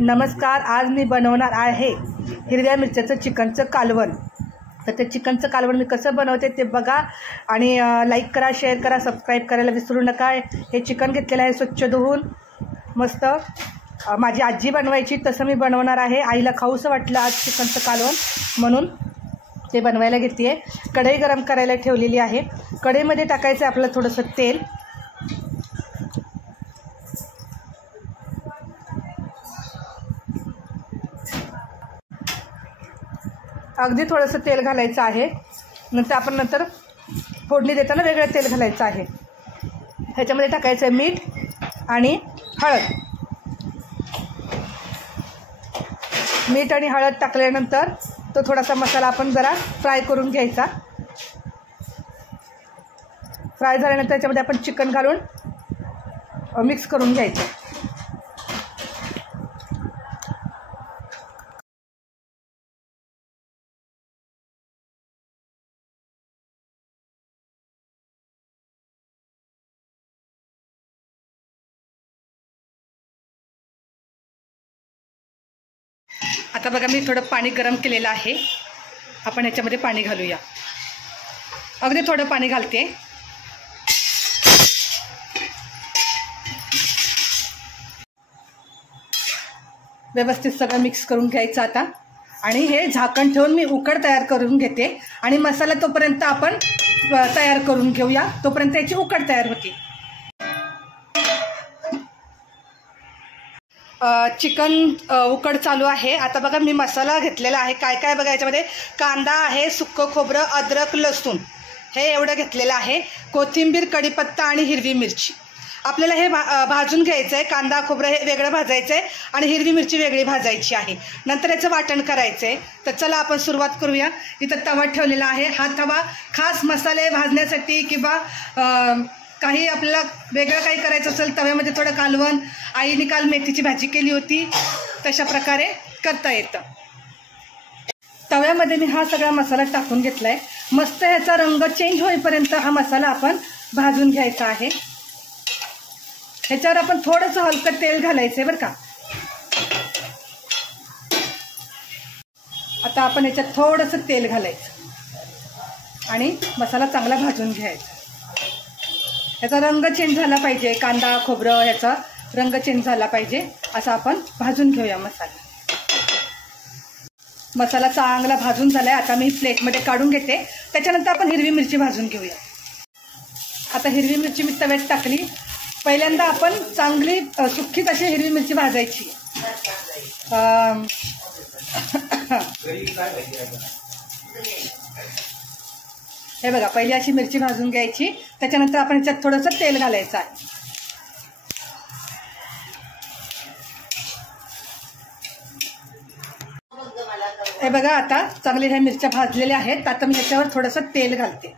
नमस्कार, आज मी बनवणार आहे हिरव्या मिरच्याचं चिकनचं कालवण। तर ते चिकनचं कालवण मी कसं बनवते ते बघा आणि लाईक करा, शेअर करा, सबस्क्राईब करायला विसरू नका। हे चिकन घेतलेलं आहे स्वच्छ धुवून मस्त। माझी आजी बनवायची तसं मी बनवणार आहे। आईला खाऊसं वाटलं आज चिकनचं कालवण म्हणून ते बनवायला घेते आहे। कढई गरम करायला ठेवलेली आहे। कढईमध्ये टाकायचं आहे आपलं थोडंसं तेल। अगदी थोडंसं तेल घालायचं आहे। नंतर फोडणी देताना वेगळं तेल घालायचं आहे। ह्याच्यामध्ये टाकायचं आहे मीठ आणि हळद। मीठ आणि हळद टाकल्यानंतर तो थोडासा मसाला आपण जरा फ्राय करून घ्यायचा। फ्राय झाल्यानंतर त्याच्यामध्ये आपण चिकन घालून मिक्स करून घ्यायचं। आता बघा मी थोडं पाणी गरम केलेलं आहे। आपण ह्याच्यामध्ये पाणी घालूया। अगदी थोडं पाणी घालते। व्यवस्थित सगळं मिक्स करून घ्यायचं आता आणि हे झाकण ठेवून मी उकड तयार करून घेते आणि मसाला तोपर्यंत आपण तयार करून घेऊया। तोपर्यंत याची उकड तयार होती। चिकन उकड चालू आहे। आता बघा मी मसाला घेतलेला आहे। काय काय बघा याच्यामध्ये कांदा आहे, सुक्कं खोबरं, अद्रक, लसूण हे एवढं घेतलेलं आहे। कोथिंबीर, कढीपत्ता आणि हिरवी मिरची। आपल्याला हे भाजून घ्यायचं आहे। कांदा खोबरं हे वेगळं भाजायचं आहे आणि हिरवी मिरची वेगळी भाजायची आहे। नंतर याचं वाटण करायचं आहे। तर चला आपण सुरुवात करूया। इथं तवा ठेवलेला आहे। हा तवा खास मसाले भाजण्यासाठी किंवा काही आपल्याला वेगळं काही करायचं असेल तव्यामध्ये थोडं कालवण, आईने काल मेथीची भाजी केली होती तशा प्रकारे करता येतं। तव्यामध्ये मी हा सगळा मसाला टाकून घेतला आहे। मस्त ह्याचा रंग चेंज होईपर्यंत हा मसाला आपण भाजून घ्यायचा आहे। ह्याच्यावर आपण थोडंसं हलकं तेल घालायचं आहे बरं का। आता आपण ह्याच्यात थोडंसं तेल घालायचं आणि मसाला चांगला भाजून घ्यायचा। ह्याचा रंग चेंज झाला पाहिजे, कांदा खोबरं ह्याचा रंग चेंज झाला पाहिजे असं आपण भाजून घेऊया मसाला। मसाला चांगला भाजून झालाय। आता मी प्लेटमध्ये काढून घेते। त्याच्यानंतर आपण हिरवी मिरची भाजून घेऊया। आता हिरवी मिरची मी तव्यात टाकली। पहिल्यांदा आपण चांगली सुक्कीच अशी हिरवी मिरची भाजायची। हे बघा पहिली अशी मिरची भाजून घ्यायची। त्याच्यानंतर आपण ह्याच्यात थोडंसं तेल घालायचं आहे। हे बघा आता चांगली ह्या मिरच्या भाजलेल्या आहेत। आता मी ह्याच्यावर थोडंसं तेल घालते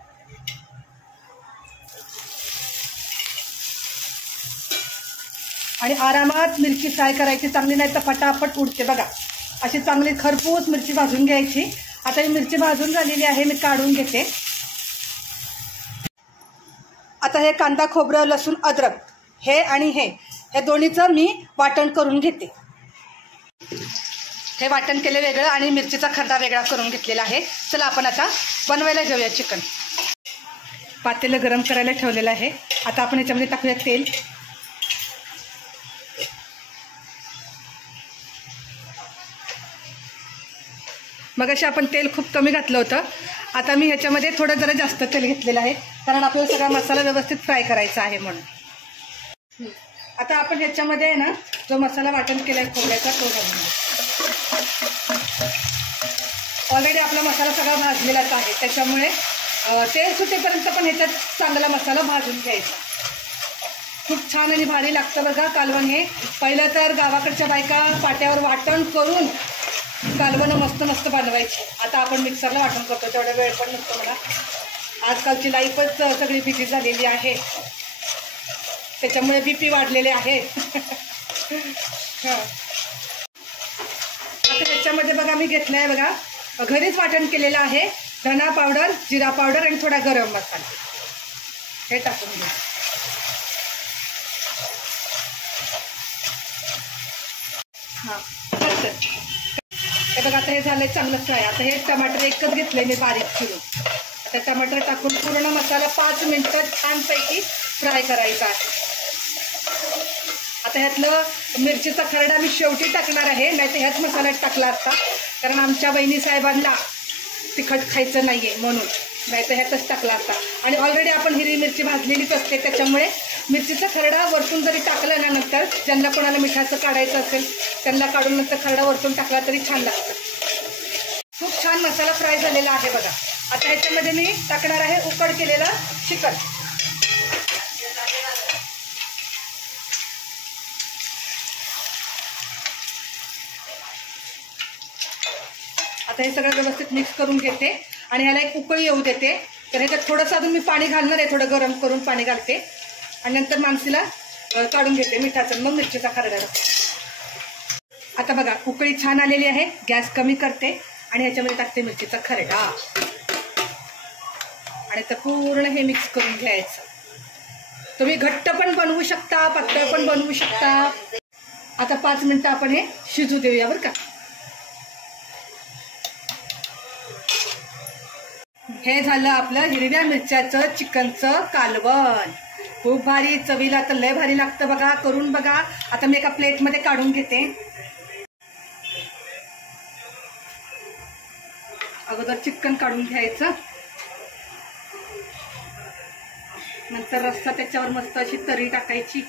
आणि आरामात मिरची फ्राय करायची चांगली, नाही तर फटाफट उडते। बघा अशी चांगली खरपूस मिरची भाजून घ्यायची। आता ही मिरची भाजून झालेली आहे, मी काढून घेते। आता हे कांदा खोबरं लसूण अद्रक हे आणि हे दोन्हीचं मी वाटण करून घेते। हे वाटण केले वेगळं आणि मिरचीचा खर्डा वेगळा करून घेतलेला आहे। चला आपण आता बनवायला घेऊया चिकन। पातेलं गरम करायला ठेवलेलं आहे। आता आपण याच्यामध्ये टाकूया तेल। मगाशी आपण तेल खूप कमी घातलं होतं। आता मी ह्याच्यामध्ये थोडं जरा जास्त तेल घेतलेलं आहे कारण आपल्याला सगळा मसाला व्यवस्थित फ्राय करायचा आहे म्हणून। आता आपण ह्याच्यामध्ये आहे ना जो मसाला वाटण केला आहे खोबऱ्याचा तो घालूया। ऑलरेडी आपला मसाला सगळा भाजलेलाच आहे, त्याच्यामुळे तेल सुटेपर्यंत पण ह्याच्यात चांगला मसाला भाजून घ्यायचा। खूप छान आणि भारी लागतं बघा कालवण हे। पहिलं तर गावाकडच्या बायका पाट्यावर वाटण करून कालवण मस्त मस्त बनवायची। आता आपण मिक्सरला वाटण करतो, तेवढा वेळ पण नसतो मला। आजकालची लाईफच सगळी बिझी झालेली आहे, त्याच्यामुळे BP वाढलेले आहे। आता ह्याच्यामध्ये बघा मी घेतलं आहे बघा घरीच वाटण केलेलं आहे। धना पावडर, जिरा पावडर आणि थोडा गरम मसाला हे टाकून घ्या। हां हे बघा आता हे झालंय चांगलं फ्राय. आता हे टमाटर एकच घेतलंय मी बारीक चिरून. आता टमाटर टाकून पूर्ण मसाला 5 मिनिटं छानपैकी फ्राय करायचा आहे. आता ह्यातलं मिरचीचा खरडा मी शेवटी टाकणार आहे, नाही तर ह्याच मसाल्यात टाकला असता, कारण आमच्या बहिणी साहेबांना तिखट खायचं नाही आहे म्हणून, नाही तर ह्यातच टाकला असता. आणि ऑलरेडी आपण हिरवी मिरची भाजलेलीच असते, त्याच्यामुळे मिरचीचा खरडा वरतून जरी टाकला ना नंतर, ज्यांना कोणाला मिठाचं काढायचं असेल त्यांना काढून नंतर खरडा वरतून टाकला तरी छान लागतं. खूप छान मसाला फ्राय झालेला आहे बघा. आता ह्याच्यामध्ये मी टाकणार आहे उकड केलेलं चिकन. आता हे सगळं व्यवस्थित मिक्स करून घेते आणि ह्याला एक उकळी येऊ देते. तर ह्याच्यात थोडंसं अजून मी पाणी घालणार आहे, थोडं गरम करून पाणी घालते आणि नंतर माणसीला काढून घेते मिठाचं, मग मिरचीचा खरडा. आता बघा उकळी छान आलेली आहे, गॅस कमी करते आणि ह्याच्यामध्ये टाकते मिरचीचा खरडा आणि तर पूर्ण हे मिक्स करून घ्यायचं. तुम्ही घट्ट पण बनवू शकता, पातळ पण बनवू शकता. आता 5 मिनिटं आपण हे शिजू देऊया बरं का. हे झालं आपलं हिरव्या मिरच्याचं चिकनचं कालवण. खूप भारी, चवीला तर लय भारी लागतं बघा, करून बघा. आता मी एका प्लेटमध्ये काढून घेते. अगोदर चिकन काढून घ्यायचं, नंतर रस्सा त्याच्यावर मस्त अशी तरी टाकायची.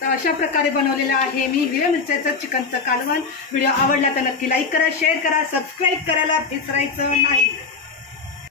तर अशा प्रकारे बनवलेलं आहे मी हिरव्या मिरच्याचं चिकनचं कालवण. व्हिडिओ आवडला तर नक्की लाईक करा, शेअर करा, सबस्क्राईब करायला विसरायचं नाही.